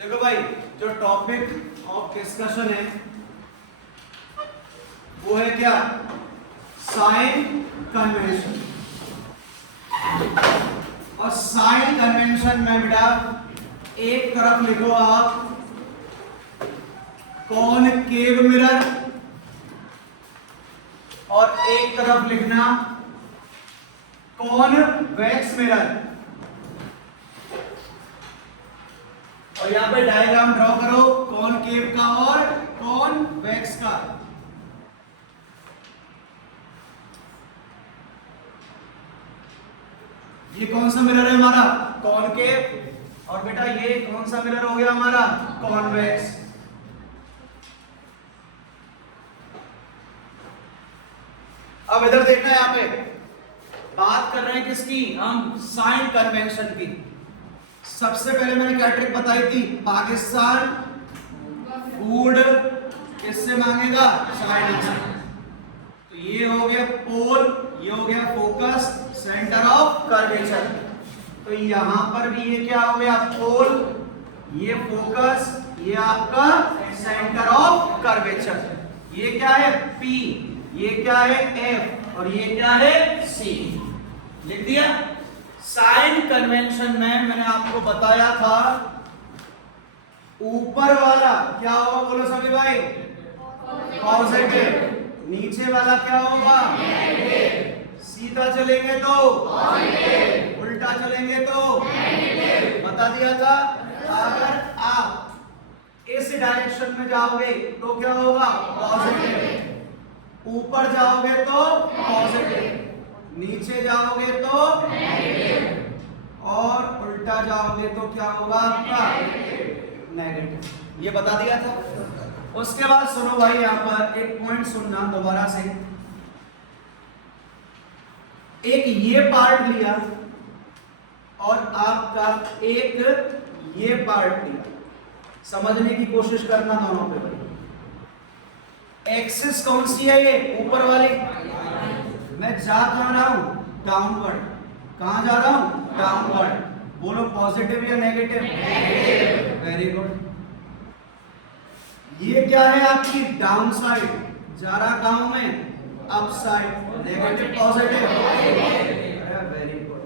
देखो भाई, जो टॉपिक ऑफ डिस्कशन है वो है क्या? Sign convention. और साइन कन्वेंशन में बेटा एक तरफ लिखो आप कॉनकेव मिरर और एक तरफ लिखना कॉन्वेक्स मिरर। और यहां पे डायग्राम ड्रॉ करो कॉनकेव का और कॉन्वेक्स का। ये कौन सा मिरर है हमारा? कॉनकेव। और बेटा ये कौन सा मिरर हो गया हमारा? कॉन्वेक्स। अब इधर देखना, यहां पे बात कर रहे हैं किसकी? हम साइन कन्वेंशन की। सबसे पहले मैंने क्या ट्रिक बताई थी? पाकिस्तान फूड किससे मांगेगा? चाइना से। तो ये हो गया पोल, ये हो गया फोकस, सेंटर ऑफ कर्वेचर। तो यहां पर भी ये क्या हो गया? पोल, ये फोकस, ये आपका सेंटर ऑफ कर्वेचर। ये क्या है? P, ये क्या है? F, और ये क्या है? C। लिख दिया। साइन कन्वेंशन में मैंने आपको बताया था ऊपर वाला क्या होगा? बोलो सभी भाई, पॉजिटिव। नीचे वाला क्या होगा? नेगेटिव। सीधा चलेंगे तो पॉजिटिव, उल्टा चलेंगे तो नेगेटिव। बता दिया था। अगर आप इस डायरेक्शन में जाओगे तो क्या होगा? पॉजिटिव। ऊपर जाओगे तो पॉजिटिव, नीचे जाओगे तो नेगेटिव, और उल्टा जाओगे तो क्या होगा आपका? नेगेटिव। ये बता दिया था। उसके बाद सुनो भाई, यहां पर एक पॉइंट सुनना दोबारा से। एक ये पार्ट लिया और आपका एक ये पार्ट लिया, समझने की कोशिश करना दोनों पे भाई। एक्सिस कौन सी है? ये ऊपर वाली। मैं जा कहां रहा हूं? डाउनवर्ड। कहां जा रहा हूं? डाउनवर्ड। बोलो पॉजिटिव या नेगेटिव? नेगेटिव। Very good. ये क्या है आपकी? Down side. जा रहा कहां हूं मैं? Up side. Negative positive? Very good.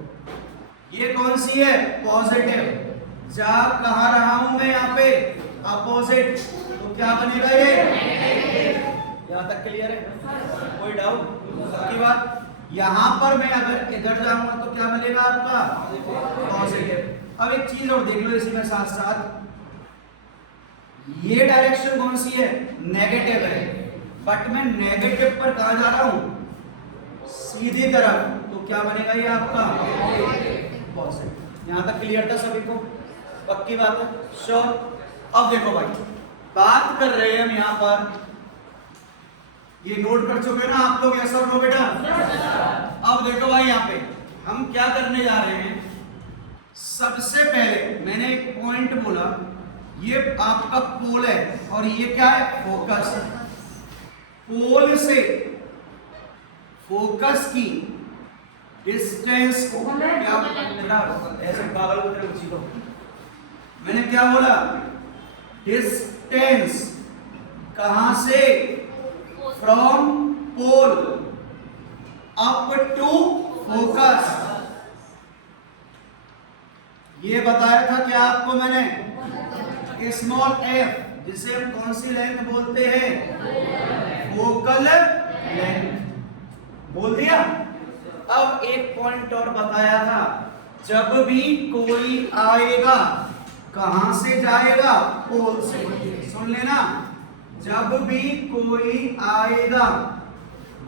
ये कौन सी है? पॉजिटिव। जा कहां रहा हूं मैं? यहां पे अपोजिट। तो क्या बनेगा ये? यहां तक क्लियर है? कोई डाउट की बात? यहां पर मैं अगर इधर जाऊंगा तो क्या मिलेगा आपका? पॉजिटिव। अब एक चीज और देख लो इसी में साथ साथ, ये डायरेक्शन कौन सी है? नेगेटिव है, बट मैं नेगेटिव पर कहां जा रहा हूं? सीधी तरफ। तो क्या बनेगा ये आपका? पॉजिटिव। यहां तक क्लियर था सभी को? पक्की बात है? श्योर। अब देखो भाई, बात कर रहे हैं हम यहां पर, ये नोट कर चुके ना आप लोग? ऐसा लो बेटा। अब देखो भाई, यहां पे हम क्या करने जा रहे हैं? सबसे पहले मैंने एक पॉइंट बोला, ये आपका पोल है और ये क्या है? फोकस। पोल से फोकस की डिस्टेंस को क्या? ऐसे पागल को तेरे को सीखो। मैंने क्या बोला? डिस्टेंस कहां से? From pole up to focus. ये बताया था क्या आपको मैंने? स्मॉल f, जिसे हम कौन सी लेंथ बोलते हैं? Focal length. बोल दिया। अब एक पॉइंट और बताया था, जब भी कोई आएगा कहां से जाएगा? पोल से। सुन लेना, जब भी कोई आएगा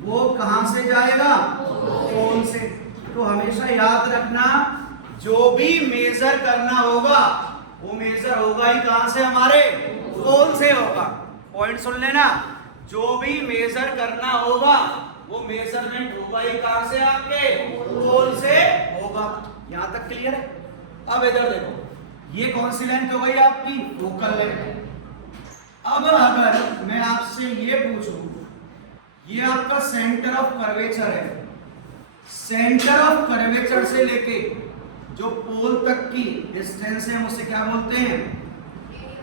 वो कहां से जाएगा? पोल से। तो हमेशा याद रखना, जो भी मेजर करना होगा वो मेजर होगा ही कहां से? हमारे पोल से होगा। पॉइंट सुन लेना, जो भी मेजर करना होगा वो मेजरमेंट होगा ही कहां से? आपके पोल से होगा। यहां तक क्लियर है? अब इधर देखो, ये कौन सी लेंथ हो गई आपकी? Focal length. अब अगर मैं आपसे ये पूछूं, ये आपका सेंटर ऑफ कर्वेचर है, सेंटर ऑफ कर्वेचर से लेके जो पोल तक की डिस्टेंस है उसे क्या बोलते हैं?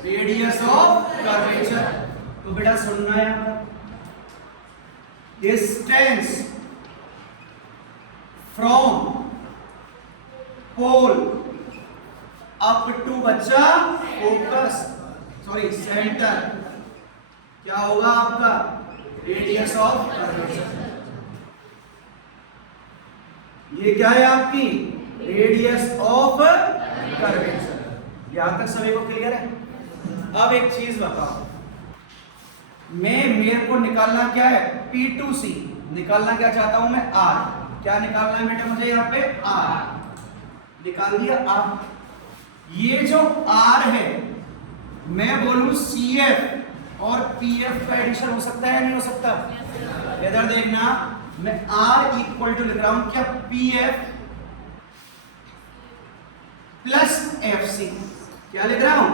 Radius of curvature. तो बेटा सुनना है यहाँ पर, distance from pole up to बच्चा फोकस, सॉरी सेंटर, क्या होगा आपका? Radius of curvature. ये क्या है आपकी? Radius of curvature. यहां तक सभी को क्लियर है? अब एक चीज बताओ, मेरे को निकालना क्या है? P2C निकालना क्या चाहता हूं मैं? R। क्या निकालना है बेटा मुझे यहाँ पे? R निकाल दिया। आप ये जो R है, मैं बोलूं CF और PF का एडिशन हो सकता है या नहीं हो सकता? इधर देखना, मैं R इक्वल टू लिख रहा हूं क्या? PF plus FC। क्या लिख रहा हूं?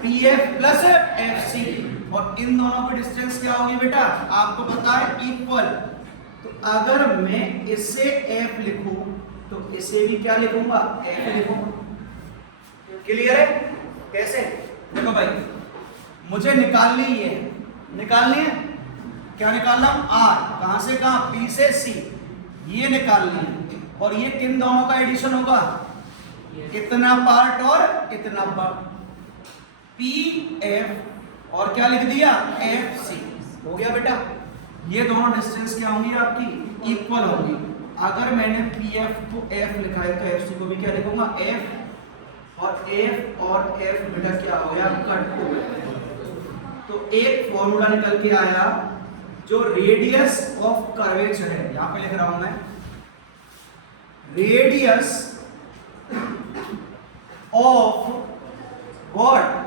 PF plus FC। और इन दोनों की डिस्टेंस क्या होगी बेटा? आपको पता है, इक्वल। तो अगर मैं इसे F लिखूं तो इसे भी क्या लिखूंगा? F लिखूंगा। क्लियर है? कैसे? देखो भाई, मुझे निकालनी है, निकालनी है क्या? निकालना R। कहां से कहां? B से C। ये निकालनी है, और ये किन दोनों का एडिशन होगा? इतना पार्ट और इतना पार्ट। PF और क्या लिख दिया? FC। हो गया बेटा। ये दोनों डिस्टेंस क्या होंगी आपकी? इक्वल होंगी। अगर मैंने PF को F लिखा है तो FC को भी क्या लिखूंगा? F। और F और F बेटा क्या हो गया? कट हो गया। तो एक फॉर्मूला निकल के आया जो रेडियस ऑफ कर्वेचर है। यहां पे लिख रहा हूं मैं, radius of what?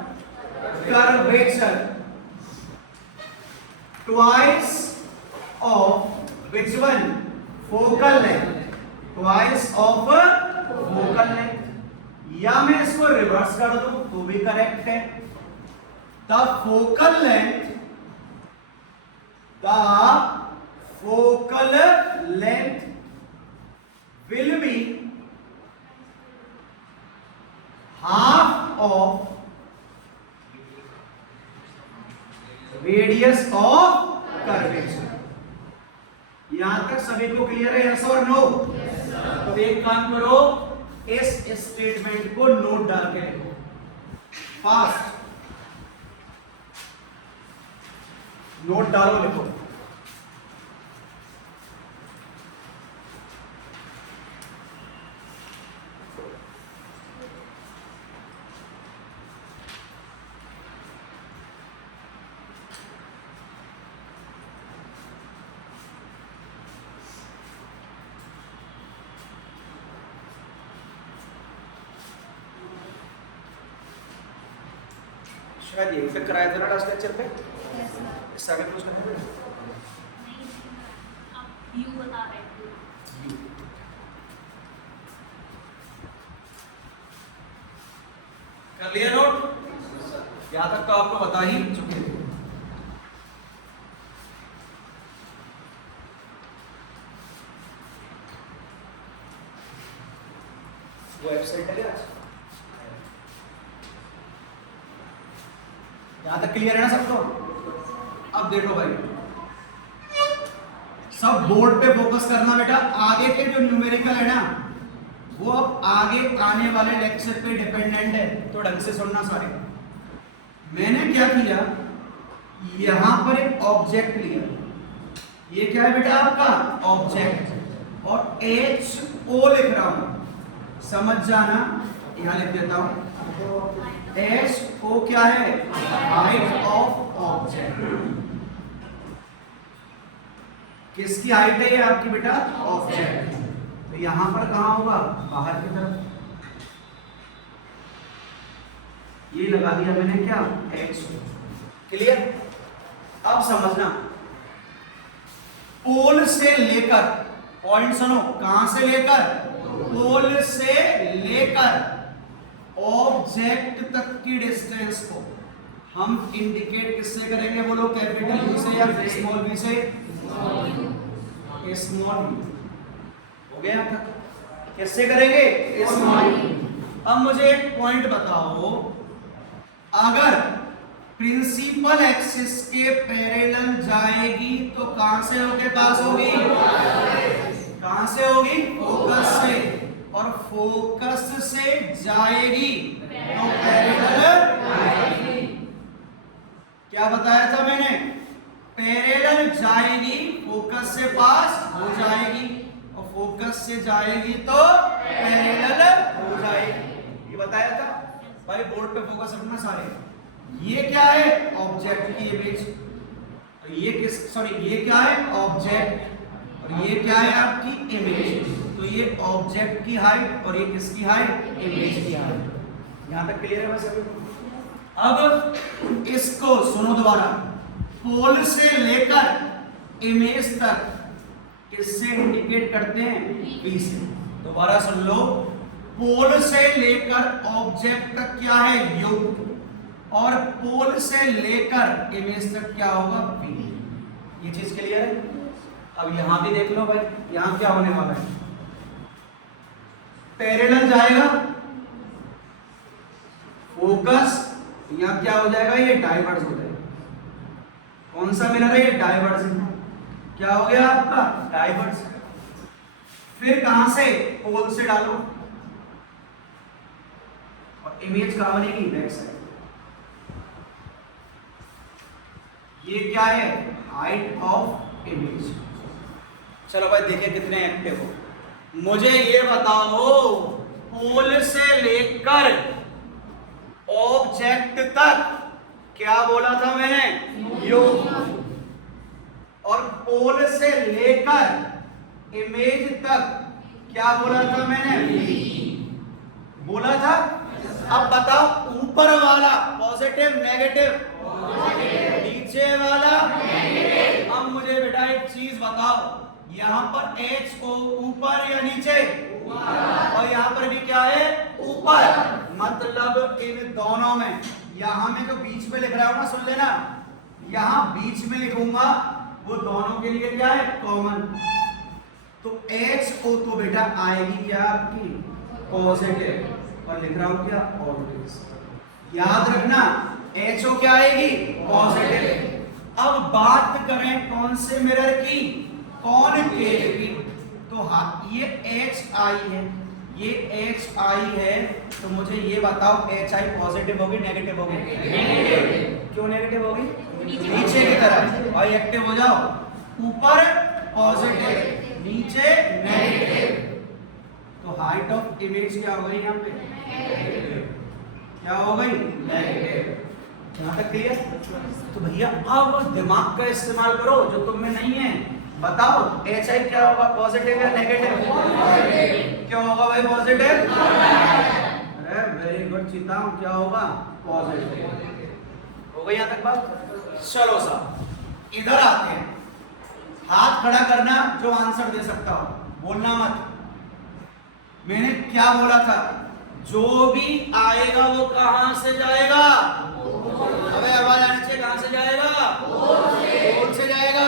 Curvature twice of which one? Focal length. Twice of focal length. या मैं इसको रिवर्स कर दूं तो भी करेक्ट है। The focal length will be half of radius of curvature। यहां तक सभी को क्लियर है? यस और नो? तो एक काम करो, इस स्टेटमेंट को नोट डाल के लिखो फास्ट। नोट डालो, लिखो। शायद यहीं पे कराया था ना लास्ट लेक्चर पे? इससे आगे कुछ नहीं। यू बता रहे थे। कर लिया नोट? यहां तक तो आपको बता ही चुके थे। वो वेबसाइट है आज। यहां तक क्लियर है ना सबको? अब देखो भाई, सब बोर्ड पे फोकस करना बेटा। आगे के जो न्यूमेरिकल है ना, वो अब आगे आने वाले लेक्चर पे डिपेंडेंट है, तो ढंग से सुनना सारे। मैंने क्या किया, यहां पर एक ऑब्जेक्ट लिया। ये क्या है बेटा? आपका ऑब्जेक्ट। और HO लिख रहा हूं, समझ जाना। यहां लिख देता हूं, HO क्या है? Height of object. किसकी हाइट है ये आपकी बेटा? ऑब्जेक्ट। तो यहां पर कहां होगा? बाहर की तरफ। ये लगा दिया मैंने क्या? HO। क्लियर? अब समझना, पोल से लेकर, पॉइंट सुनो, कहां से लेकर? पोल से लेकर ऑब्जेक्ट तक की डिस्टेंस को हम इंडिकेट किससे करेंगे? बोलो, कैपिटल V से या स्मॉल v से? Small v। हो गया था? किससे करेंगे? Small v। अब मुझे एक पॉइंट बताओ, अगर प्रिंसिपल एक्सिस के पैरेलल जाएगी तो कहां से होके पास होगी? कहां से होगी? फोकस से। और फोकस से जाएगी तो पैरेलल आएगी। क्या बताया था मैंने? पैरेलल जाएगी, फोकस से पास हो जाएगी, और फोकस से जाएगी तो पैरेलल हो जाएगी। ये बताया था भाई। बोर्ड पे फोकस रखना सारे। ये क्या है? ऑब्जेक्ट की इमेज। तो ये ये क्या है? ऑब्जेक्ट। और ये क्या है? आपकी इमेज। तो ये ऑब्जेक्ट की हाइट और ये किसकी हाइट? इमेज की हाइट। यहां तक क्लियर है वैसे? अब इसको सुनो दोबारा। पोल से लेकर इमेज तक किससे इंडिकेट करते हैं? पी से। दोबारा सुन लो। पोल से लेकर ऑब्जेक्ट तक क्या है? यू। और पोल से लेकर इमेज तक क्या होगा? पी। ये चीज क्लियर है? अब यहां भी देख लो भाई, यहां क्या होने वाला है? पैरेलल जाएगा, फोकस, यहां क्या हो जाएगा? ये डाइवर्ज हो जाएगा। कौन सा मिरर है? ये डाइवर्ज। क्या हो गया आपका? डाइवर्ज। फिर कहां से? पोल से डालो, और इमेज कहां बनेगी? Back side. ये क्या है? Height of image. चलो भाई देखिए कितने एक्टिव हो। मुझे ये बताओ, पोल से लेकर ऑब्जेक्ट तक क्या बोला था मैंने? यू। और पोल से लेकर इमेज तक क्या बोला था मैंने? बोला था। अब बताओ, ऊपर वाला पॉजिटिव नेगेटिव? नीचे वाला नेगेटिव। अब मुझे बेटा एक चीज बताओ, यहां पर एच को ऊपर या नीचे? और यहां पर भी क्या है? ऊपर। मतलब इन दोनों में, यहां में जो बीच में लिख रहा हूं ना, सुन लेना, यहां बीच में लिखूंगा वो दोनों के लिए क्या है? कॉमन। तो एच को तो बेटा आएगी क्या आपकी? पॉजिटिव। और लिख रहा हूं क्या? ऑलवेज। याद रखना, एच ओ क्या आएगी? पॉजिटिव। अब बात करें कौन से मिरर की? कॉनकेव की। तो हाँ, ये एच आई है, ये एच आई है। तो मुझे ये बताओ, एच आई पॉजिटिव होगी नेगेटिव होगी? नेगेटिव। क्यों नेगेटिव होगी? नीचे की तरफ। और एक्टिव हो जाओ, ऊपर पॉजिटिव, नीचे नेगेटिव। तो हाइट ऑफ इमेज क्या हो गई यहाँ पे? क्या हो गई? नेगेटिव। यहाँ तक क्लियर? तो भैया अब दिमाग का इस्तेमाल करो जो तुम में नहीं है। बताओ, एच आई क्या होगा? पॉजिटिव या नेगेटिव? क्या होगा भाई? पॉजिटिव। अरे वेरी गुड चिताम, क्या होगा? पॉजिटिव। हो गई यहाँ तक बात? चलो साहब इधर आते हैं। हाथ खड़ा करना जो आंसर दे सकता हो, बोलना मत। मैंने क्या बोला था? जो भी आएगा वो कहां से जाएगा? अबे आवाज आने से कहां से जाएगा? पोल से जाएगा।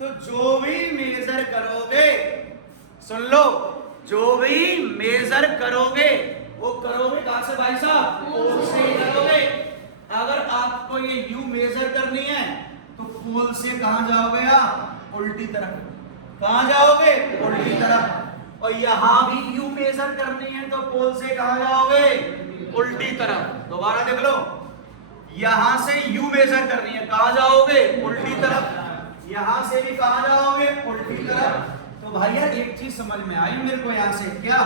तो जो भी मेजर करोगे, सुन लो, जो भी मेजर करोगे वो करोगे कहां से भाई साहब? पोल से ही करोगे। अगर आपको ये यू मेजर करनी है तो पोल से कहां जाओगे आप? उल्टी तरफ। कहां जाओगे? उल्टी तरफ। और यहां भी यू मेजर करनी है तो पोल से कहां जाओगे? उल्टी तरफ। दोबारा देख लो, यहां से यू मेजर करनी है, कहां जाओगे? उल्टी तरफ। यहां से भी कहां जाओगे? उल्टी तरफ। तो भाई यार एक चीज समझ में आई मेरे को यहां से, क्या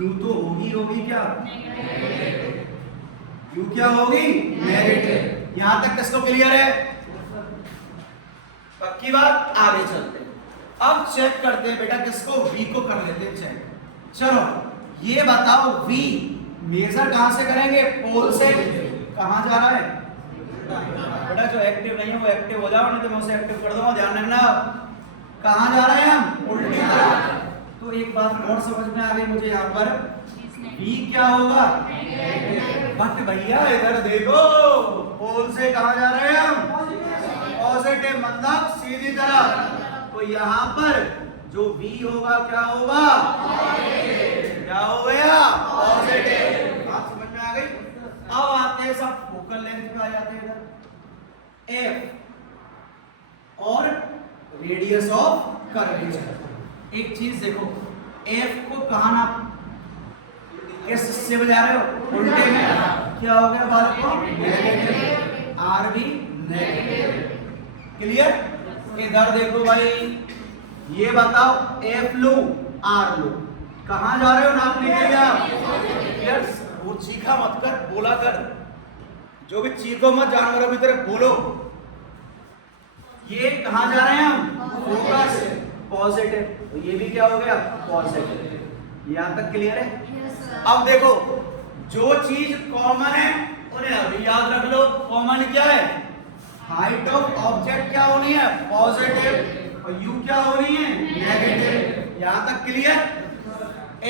यू तो होगी क्या? यू क्या होगी? नेगेटिव। यहां तक किसको क्लियर है? पक्की बात? आगे चलते हैं। अब चेक करते हैं बेटा, किसको? वी को कर लेते हैं चेक। चलो ये बताओ, वी मेजर कहां से करेंगे? पोल से। कहां जा रहा है बेटा? जो एक्टिव नहीं है वो एक्टिव हो जाओ, नहीं तो मैं उसे एक्टिव कर दूंगा। ध्यान रखना। कहां जा रहे हैं हम? उल्टी तरफ। तो एक बात और समझ में आ गई मुझे, यहाँ पर वी क्या होगा? बट भैया इधर देखो, पोल से कहां जा रहे हैं हम? पॉजिटिव, मतलब सीधी तरफ। तो यहां पर जो V होगा क्या होगा? क्या हो गया? पॉजिटिव। बात समझ में आ गई? अब आते हैं सब फोकल लेंथ पे आ जाते हैं इधर एफ और रेडियस ऑफ कर्वेचर। एक चीज देखो, एफ को कहां ना किस से बजा रहे हो, उल्टे में। क्या हो गया बालक को, नेगेटिव, आर भी नेगेटिव। क्लियर। इधर देखो भाई, ये बताओ एफ लो आर लो, कहां जा रहे हो नापने के लिए आप? यस, वो चीखा मत कर, बोला कर। जो भी चीखो मत, जानवरों की तरह बोलो। ये कहां जा रहे हैं हम? फोकस पॉजिटिव, तो ये भी क्या हो गया, पॉजिटिव। यहां तक क्लियर है? अब देखो, जो चीज कॉमन है उन्हें अभी याद रख लो। कॉमन क्या है? हाइट ऑफ ऑब्जेक्ट क्या होनी है, पॉजिटिव, और यू क्या होनी है, नेगेटिव। यहां तक क्लियर?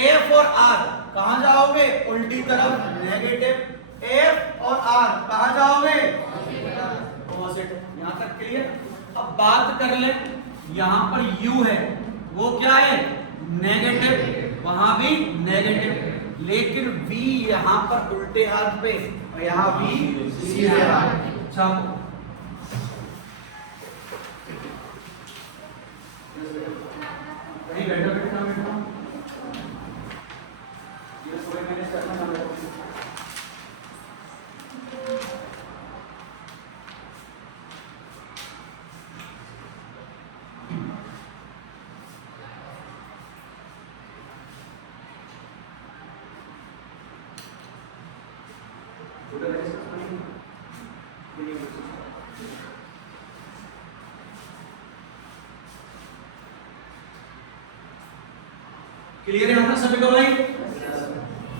एफ और आर कहां जाओगे, उल्टी तरफ, नेगेटिव। एफ और आर कहां जाओगे, पॉजिटिव। यहां तक क्लियर? अब बात कर ले, यहां पर यू है, वो क्या है, नेगेटिव, वहां भी नेगेटिव, लेकिन v यहां पर उल्टे हाथ पे और यहां v सीधे हाथ। छापो। कहीं बैठो बैठो बैठो, ये थोड़े मैंने करना है। क्लियर है ना सभी को भाई?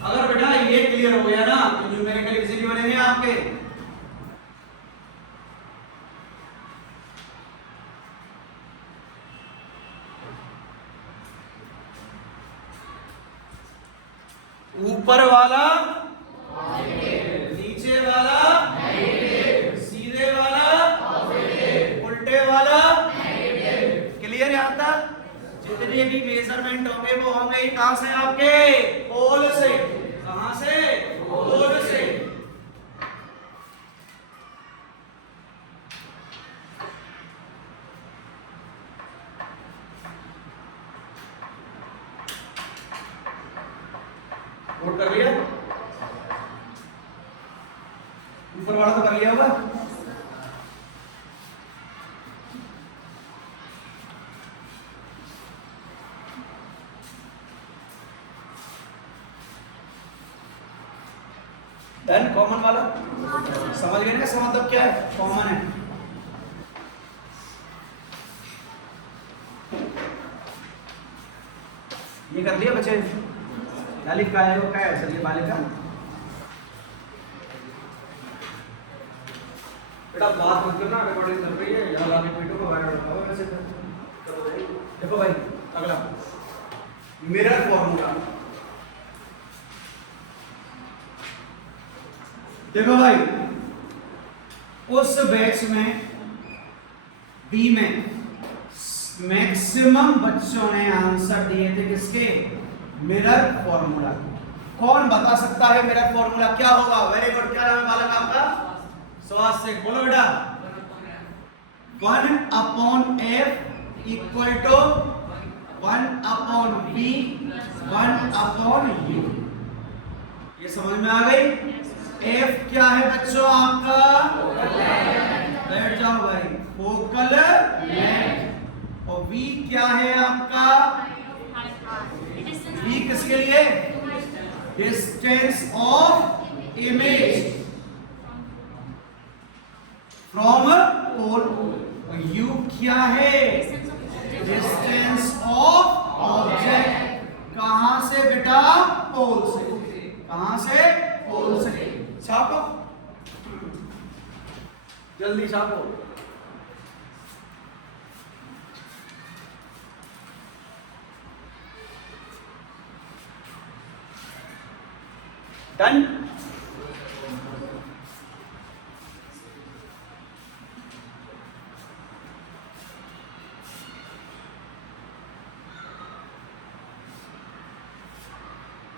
अगर बेटा ये क्लियर हो गया ना तो न्यूमेरिकल इजीली बनेंगे आपके। ऊपर वाला नीचे वाला सीधे वाला उल्टे वाला। क्लियर है? यहां तक जितने भी मेजरमेंट होंगे वो होंगे कहां से, आपके पोल से। कहां से, पोल से। नोट कर लिया? ऊपर वाला तो कर लिया होगा। डन। कॉमन वाला समझ गए ना, इसका मतलब क्या है, कॉमन है। ये कर लिया बच्चे? लालिक का है वो, क्या है, चलिए बालिका। बेटा बात मत करना, रिकॉर्डिंग चल रही है, यहाँ लाके वीडियो को वायरल रखा वैसे। देखो भाई, अगला मिरर फॉर्मूला। देखो भाई, उस बैच में बी में मैक्सिमम बच्चों ने आंसर दिए थे किसके, मिरर फॉर्मूला। कौन बता सकता है मिरर फॉर्मूला क्या होगा? Very good. क्या नाम है बालक आपका? स्वास्थ्य से बोलो बेटा। 1/f equal to 1/v 1/u। ये समझ में आ गई? F क्या है बच्चों आपका? बैठ जाओ भाई, फोकल लेंथ। और V क्या है आपका? V किसके लिए? Distance of image from pole. और U क्या है? Distance of object. कहां से बेटा? पोल से। कहां से? पोल से। छापो, जल्दी छापो। डन।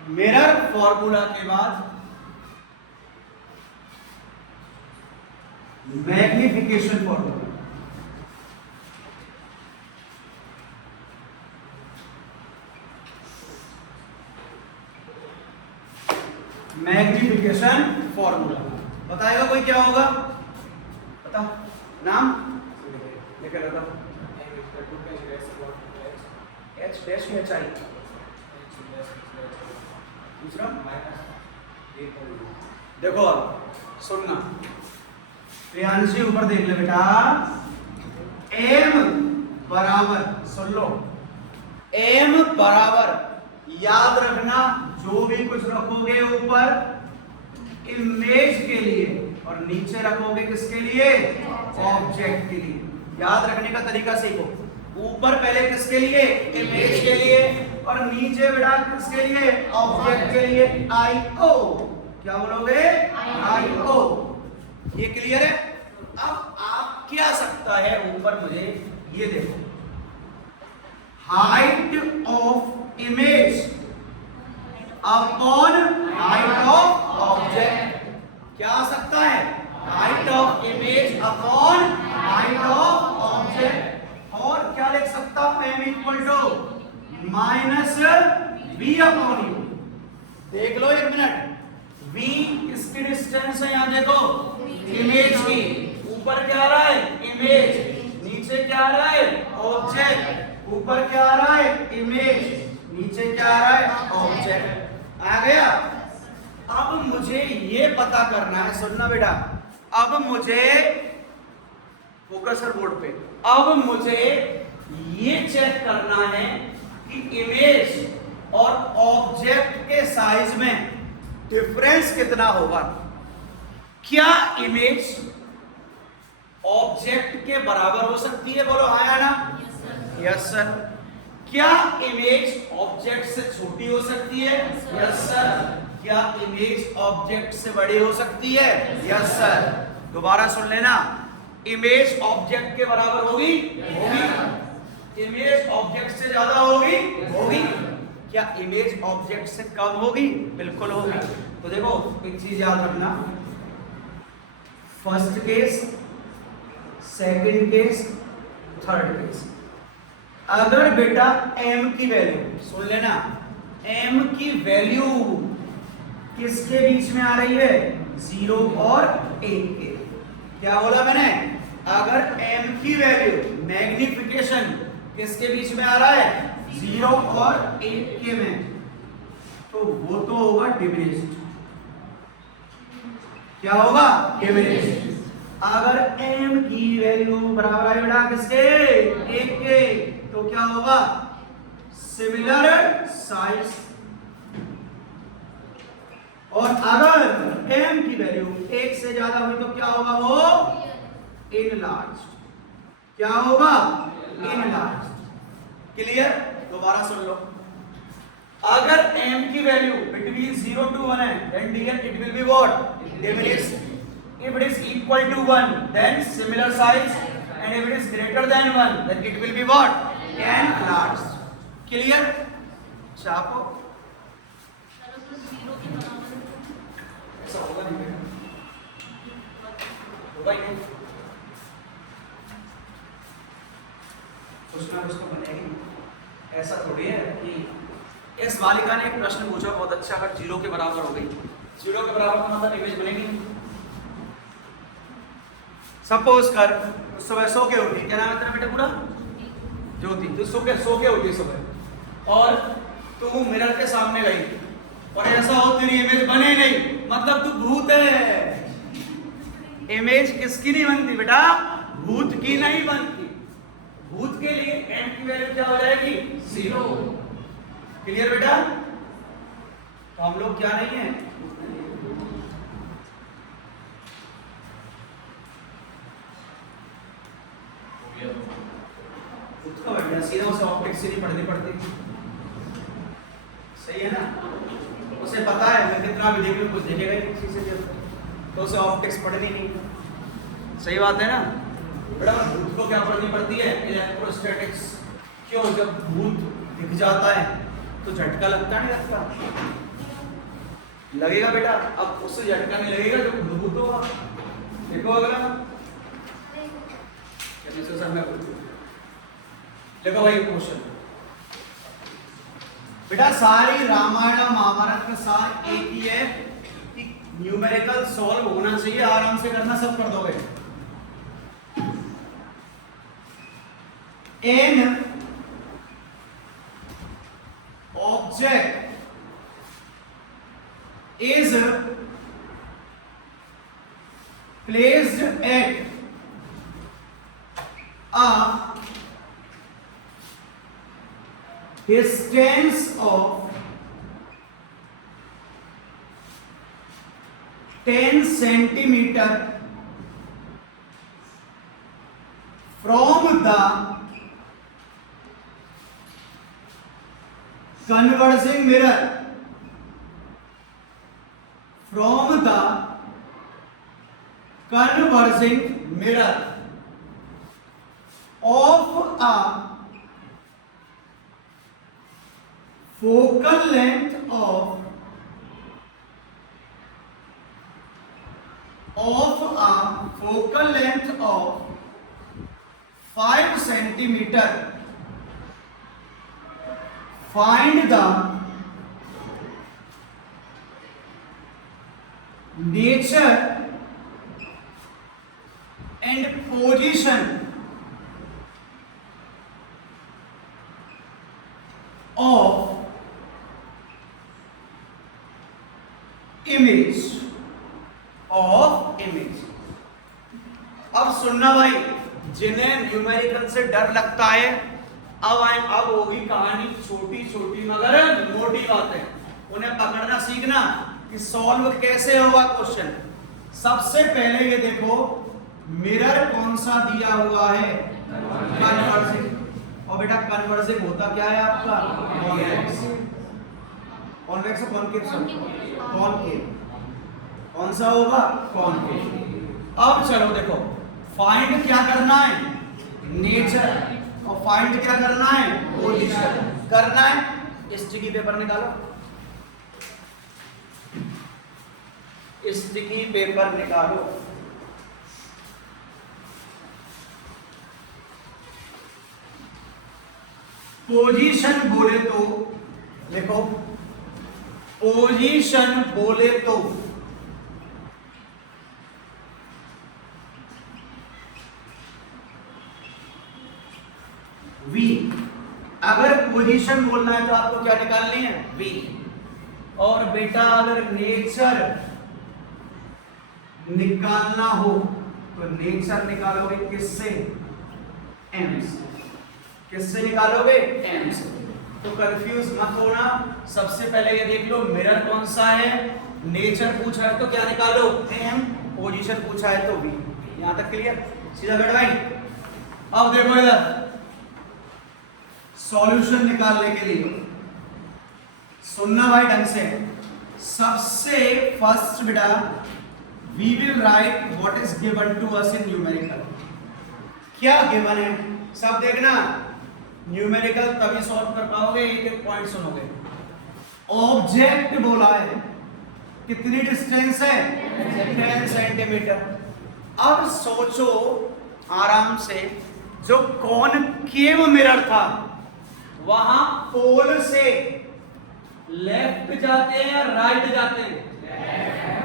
मिरर फॉर्मूला के बाद मैग्निफिकेशन फॉर्मूला। मैग्निफिकेशन फॉर्मूला बताएगा कोई क्या होगा? बता नाम लिख रहा था एच डैश में एच आई दूसरा देखो अब सुनना प्रियांशी ऊपर देख ले बेटा एम बराबर सुन लो एम बराबर याद रखना जो भी कुछ रखोगे ऊपर इमेज के लिए और नीचे रखोगे किसके लिए ऑब्जेक्ट के लिए। याद रखने का तरीका सीखो ऊपर पहले किसके लिए इमेज के लिए और नीचे बेटा किसके लिए ऑब्जेक्ट के लिए आई ओ क्या बोलोगे आई ओ। ये क्लियर है? अब आप क्या सकता है ऊपर मुझे ये देखो height of image upon height of object क्या आ सकता है height of image upon height of object. और क्या लिख सकता हूं m equal to minus v upon u। देख लो एक मिनट v किसकी डिस्टेंस है यहां देखो इमेज की ऊपर क्या आ रहा है इमेज नीचे क्या आ रहा है ऑब्जेक्ट ऊपर क्या आ रहा है इमेज नीचे क्या आ रहा है ऑब्जेक्ट आ गया। अब मुझे ये पता करना है सुनना बेटा अब मुझे फोकसर बोर्ड पे अब मुझे ये चेक करना है कि इमेज और ऑब्जेक्ट के साइज में डिफरेंस कितना होगा। क्या इमेज ऑब्जेक्ट के बराबर हो सकती है? बोलो हाँ या ना? Yes sir. क्या इमेज ऑब्जेक्ट से छोटी हो सकती है? Yes sir. क्या इमेज ऑब्जेक्ट से बड़ी हो सकती है? Yes sir. दोबारा सुन लेना इमेज ऑब्जेक्ट के बराबर होगी होगी इमेज ऑब्जेक्ट से ज्यादा होगी होगी क्या इमेज ऑब्जेक्ट से कम होगी? बिल्कुल होगी। तो देखो एक चीज याद रखना first case second case third case अगर बेटा m की वैल्यू सुन लेना m की वैल्यू किसके बीच में आ रही है 0 और 1 के। क्या बोला मैंने अगर m की वैल्यू मैग्निफिकेशन किसके बीच में आ रहा है 0 और 1 के में तो वो तो होगा डिमिनिश्ड। क्या होगा डिमिनिश्ड। अगर m की वैल्यू बराबर है बेटा किसके 1 के तो क्या होगा सिमिलर साइज। और अगर m की वैल्यू 1 से ज्यादा हुई तो क्या होगा वो इनलार्ज्ड। क्या होगा इनलार्ज्ड। क्लियर? दोबारा सुन लो अगर m की वैल्यू बिटवीन 0 to 1 है then dear it will be what diminished. If it is equal to 1 then similar size and if it is greater than 1 then it will be what enlarged. Clear? Chapo ऐसा होगा नहीं होगा ही नहीं सोचना उसको बनेगी। ऐसा थोड़ी है कि इस बालिका ने एक प्रश्न पूछा बहुत अच्छा अगर 0 के बराबर हो गई 0 के बराबर का मतलब इमेज बनेगी। सपोज कर सुबह सो के उठी क्या नाम है तेरा बेटा पूरा ज्योति तो सो के उठी सुबह और तू मिरर के सामने गई और ऐसा हो तेरी इमेज बने नहीं मतलब तू भूत है। इमेज किसकी नहीं बनती बेटा भूत की नहीं बनती। भूत के लिए m की वैल्यू क्या हो जाएगी 0। क्लियर बेटा? तो हम लोग क्या नहीं है उसका बढ़िया सीधा उसे ऑप्टिक्स से नहीं पढ़ते सही है ना। उसे पता है मैं कितना भी देख लूं कुछ देखेगा ही किसी से तो उसे ऑप्टिक्स पढ़नी नहीं। सही बात है ना बेटा? भूत को क्या पढ़नी पड़ती है इलेक्ट्रोस्टैटिक्स। क्यों? जब भूत दिख जाता है तो झटका लगता नहीं लगता लगेगा बेटा। अब उससे झटका नहीं लगेगा जब भूत होगा। देखो अगला केमिस्ट्री सर मैं बोलूँ। देखो भाई क्वेश्चन, बेटा सारी रामायण और महाभारत का सार एक ही है कि न्यूमेरिकल सॉल्व होना चाहिए, आराम से करना, सब कर दोगे। An object is placed at a distance of 10 centimeter from the converging mirror, from the converging mirror of a focal length of a focal length of 5 centimeter, find the nature and position of image, अब सुनना भाई, जिन्हें numerical से डर लगता है, अब होगी कहानी छोटी छोटी मगर मोटी बातें, उन्हें पकड़ना सीखना कि सॉल्व कैसे होगा क्वेश्चन। सबसे पहले ये देखो मिरर कौन सा दिया हुआ है, कन्वर्जिंग। और बेटा कन्वर्जिंग होता क्या है आपका, कॉन्वेक्स। कॉन्वेक्स और कॉनकेव, कॉनकेव कौन सा होगा, कॉनकेव। अब चलो देखो फाइंड क्या करना है, नेचर, और फाइंड क्या करना है, पोजीशन करना है। स्टिकी पेपर निकालो, स्टिकी पेपर निकालो। पोजीशन बोले तो देखो, पोजीशन बोले तो वी, अगर पोजीशन बोलना है तो आपको क्या निकालनी है, वी। और बेटा अगर नेचर निकालना हो तो नेचर निकालोगे किससे, एम से। किससे निकालोगे, एम से। तो कंफ्यूज मत होना, सबसे पहले ये देख लो मिरर कौन सा है, नेचर पूछा है तो क्या निकालो, एम, पोजीशन पूछा है तो वी। यहां तक क्लियर, सीधा बैठ भाई। अब देखो इधर सॉल्यूशन निकालने के लिए सुनना भाई ढंग से। सबसे फर्स्ट बेटा we will write what is given to us in numerical. क्या गिवन है सब देखना, न्यूमेरिकल तभी सॉल्व कर पाओगे, एक एक पॉइंट सुनोगे। ऑब्जेक्ट बोला है, कितनी डिस्टेंस है, 10 सेंटीमीटर। अब सोचो आराम से, जो कॉनकेव मिरर था वहां पोल से लेफ्ट जाते हैं या राइट जाते हैं,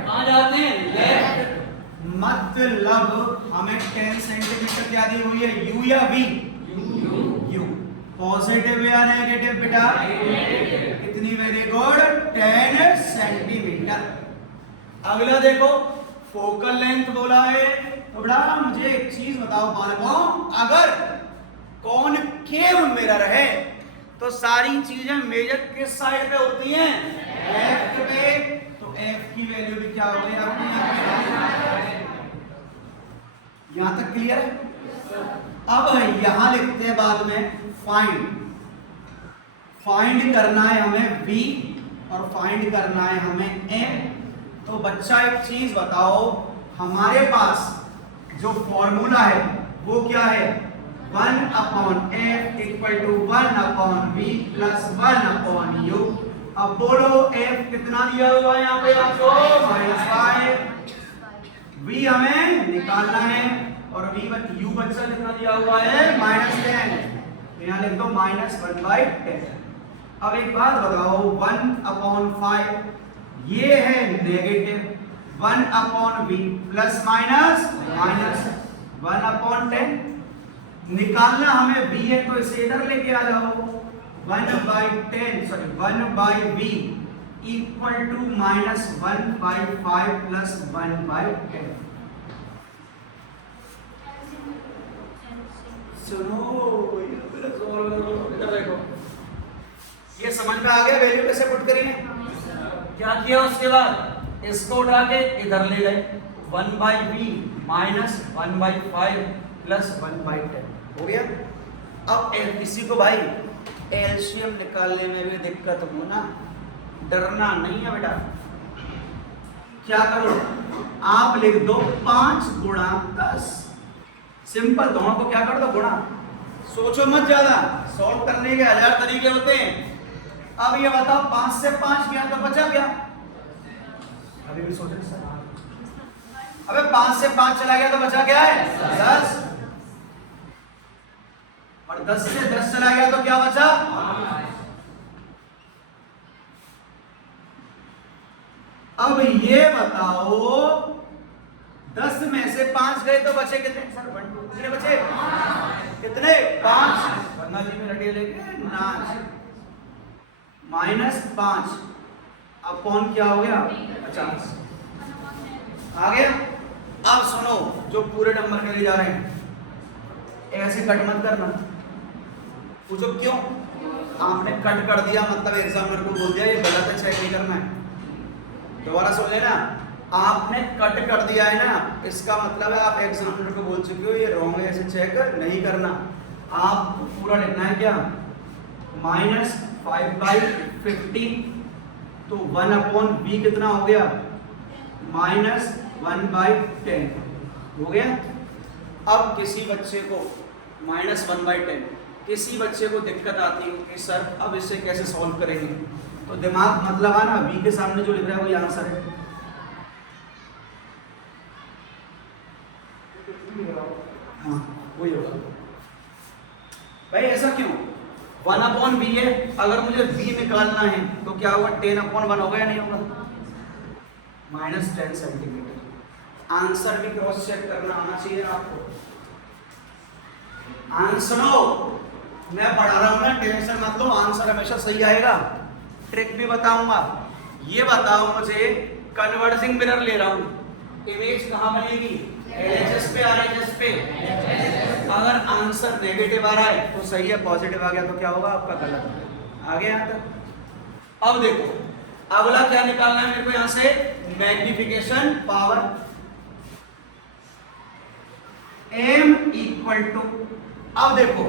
कहां जाते हैं, लेफ्ट। मतलब हमें 10 सेंटीमीटर क्या दी हुई है, यू या वी, यू। पॉजिटिव या नेगेटिव बेटा, कितनी, वेरी गुड, 10 सेंटीमीटर। अगला देखो फोकल लेंथ बोला है, तो बेटा मुझे एक चीज बताओ बालकों, अगर कॉनकेव मिरर है तो सारी चीजें मेजर किस साइड पे होती हैं, लेफ्ट पे। तो एफ की वैल्यू भी क्या हो गई आपकी, यहां तक क्लियर है। अब यहां लिखते हैं बाद में फाइंड। फाइंड करना है हमें v और फाइंड करना है हमें m। तो बच्चा एक चीज बताओ, हमारे पास जो फॉर्मूला है वो क्या है, 1/f equal to 1/v plus 1/u। अब बोलो f कितना दिया हुआ है यहाँ पे आपको, -5। v हमें निकालना है और यू बच्चा कितना दिया हुआ है -10, तो यहाँ लिख दो -1/10। अब एक बात बताओ 1/5 ये है negative, 1/v plus minus minus 1/10 निकालना हमें v है तो इसे इधर लेके आ जाओ 1/v इक्वल टू -1/5 प्लस 1/10। सुनो इधर देखो, ये समझ में आ गया वैल्यू कैसे पुट करिए। क्या किया उसके बाद इसको उठा के इधर ले गए 1/v माइनस 1/5 प्लस 1/10 हो गया। अब किसी को भाई एलसीएम निकालने में भी दिक्कत हो ना, डरना नहीं है बेटा। क्या करो आप लिख दो 5 गुणा 10, सिंपल, दोनों को क्या कर दो गुणा, सोचो मत ज्यादा, सॉल्व करने के 1000 तरीके होते हैं। अब ये बताओ 5 से 5 गया तो बचा क्या, अभी भी सोचो सर, अबे 5 से 5 चला गया तो बचा क्या है 10, और 10 से 10 चला गया तो क्या बचा। अब ये बताओ 10 में से 5 गए तो बचे कितने सर, 1 2 कितने बचे, कितने 5, गंगा जी में रटिए लेके नाच, -5 अपॉन क्या हो गया 50 आ गया। अब सुनो जो पूरे नंबर के लिए जा रहे हैं ऐसे कट मत करना, पूछो क्यों, आपने कट कर दिया मतलब एग्जामिनर को बोल दिया ये गलत है, चेक नहीं करना है। दोबारा सुन लेना, आपने कट कर दिया है ना, इसका मतलब है आप एग्जामिनर को बोल चुके हो ये रॉन्ग है, ऐसे चेक नहीं करना। आप पूरा लिखना है क्या -5/50, तो 1/v कितना हो गया -1/10 हो गया। अब किसी बच्चे को -1/10, किसी बच्चे को दिक्कत आती है कि सर अब इसे कैसे सॉल्व करेंगे, तो दिमाग मत लगाना, v के सामने जो लिख रहा है वही आंसर है। हाँ वही होगा भाई, ऐसा क्यों 1/v है, अगर मुझे v निकालना है तो क्या होगा 10/1 होगा या नहीं होगा, -10 सेंटीमीटर। आंसर भी क्रॉस चेक करना आना चाहिए आपको। आंसर मैं पढ़ा रहा हूं ना, टेंशन मत लो, आंसर हमेशा सही आएगा। ट्रिक भी बताऊंगा। ये बताओ मुझे, कन्वर्जिंग मिरर ले रहा हूं, इमेज कहां बनेगी LHS पे RHS पे। अगर आंसर नेगेटिव आ रहा है तो सही है, पॉजिटिव आ गया तो क्या होगा आपका गलत है। आगे यहां तक। अब देखो अगला क्या निकालना है मेरे को, यहां से magnification power m equal to, अब देखो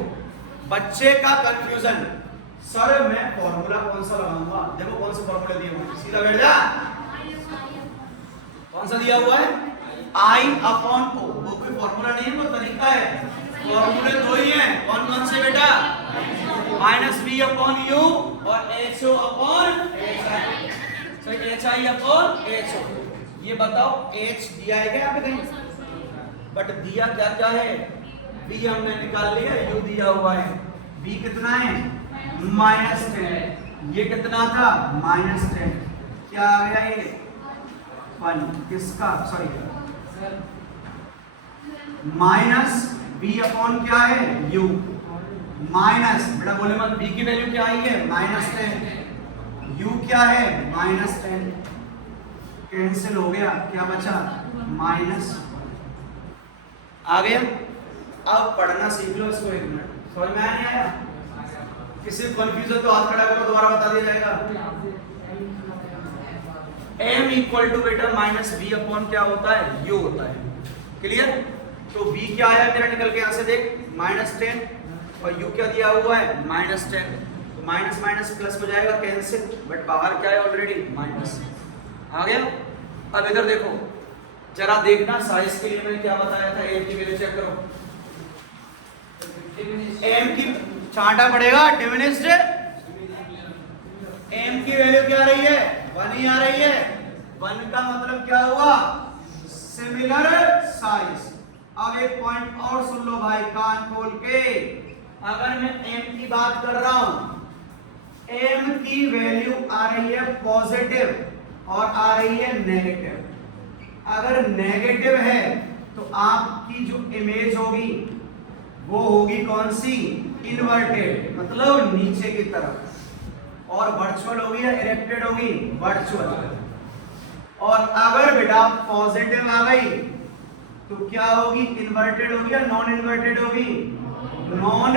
बच्चे का कंफ्यूजन, सर मैं फॉर्मूला कौन सा लगाऊंगा, देखो कौन सा फॉर्मूला दिया हुआ है, सीधा बैठ जा, कौन सा दिया हुआ है I/O, वो कोई फॉर्मूला नहीं है, वो तरीका है। फॉर्मूले दो ही हैं, कौन कौन से बेटा, -v/u और HO/HI, सही HI/HO। ये बताओ H दिया है क्या यहाँ पे कहीं, बट दिया क्या क्या है, v हमने निकाल लिया, u दिया हुआ है, v कितना है -10, ये कितना था -10, क्या आ गया ये 1, किसका सॉरी -v/, क्या है u, माइनस बेटा बोले मत, v की वैल्यू क्या आई है -10, u क्या है -10, कैंसिल हो गया, क्या बचा -, आ गया। अब पढ़ना सीख लो इसको, 1 मिनट, समझ में आया नहीं आया, किसी कंफ्यूजन तो हाथ खड़ा करो, दोबारा बता दिया जाएगा। m इक्वल टू बेटा -v/, क्या होता है u होता है, क्लियर। तो v क्या आया मेरा निकल के यहां से देख -10, और u क्या दिया हुआ है -10, तो माइनस माइनस प्लस हो जाएगा, कैंसिल, बट बाहर क्या है ऑलरेडी माइनस, आ गया। अब इधर देखो जरा देखना, साइज के लिए मैंने क्या बताया था, m की वैल्यू चेक करो, m की चांटा पड़ेगा डिमिनिश्ड, m की वैल्यू क्या आ रही है 1 ही आ रही है, 1 का मतलब क्या हुआ सिमिलर साइज। अब एक पॉइंट और सुन लो भाई कान खोल के। अगर मैं m की बात कर रहा हूं, m की वैल्यू आ रही है पॉजिटिव और आ रही है नेगेटिव। अगर नेगेटिव है तो आपकी जो इमेज होगी वो होगी कौन सी? इन्वर्टेड, मतलब नीचे की तरफ। और वर्चुअल होगी या इरेक्टेड होगी? वर्चुअल। और अगर बेटा पॉजिटिव आ गई तो क्या होगी? इन्वर्टेड होगी या नॉन इन्वर्टेड होगी? Non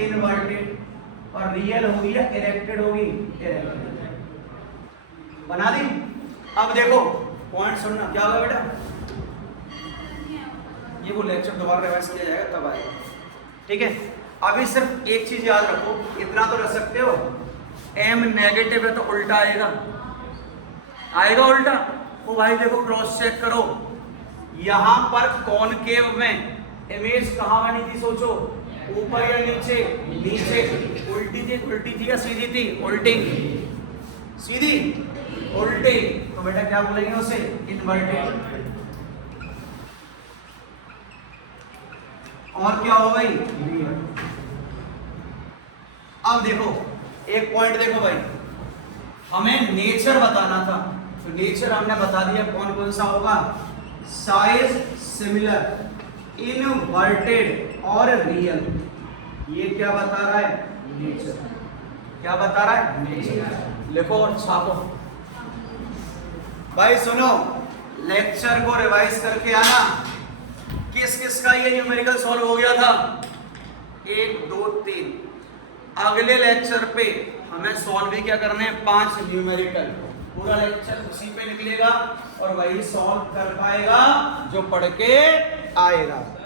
inverted. और रियल होगी या इरेक्टेड होगी? इरेक्टेड। बना दी? अब देखो पॉइंट सुनना, क्या होगा बेटा? ये वो लेक्चर दोबारा रिवाइज किया जाएगा तब आएगा, ठीक है? अभी सिर्फ एक चीज याद रखो, इतना तो रख सकते हो, m नेगेटिव है तो उल्टा आएगा, आएगा उल्टा। ओ भाई देखो क्रॉस चेक करो, यहां पर कॉनकेव में इमेज कहां बनी थी? सोचो, ऊपर या नीचे? नीचे। उल्टी थी या सीधी थी? उल्टी। सीधी? उल्टी। तो बेटा क्या बोलेंगे उसे? इन्वर्टेड। और क्या हो गई? अब देखो एक पॉइंट देखो भाई, हमें नेचर बताना था, तो नेचर हमने बता दिया कौन कौन सा होगा। साइज सिमिलर, इनवर्टेड और रियल। ये क्या बता रहा है? नेचर। क्या बता रहा है? नेचर। लिखो और छापो भाई। सुनो, लेक्चर को रिवाइज करके आना। किस किस का ये न्यूमेरिकल सॉल्व हो गया था? 1 2 3। अगले लेक्चर पे हमें सॉल्व भी क्या करने हैं? 5 न्यूमेरिकल। पूरा लेक्चर उसी पे निकलेगा और वही सॉल्व कर पाएगा जो पढ़ के आएगा।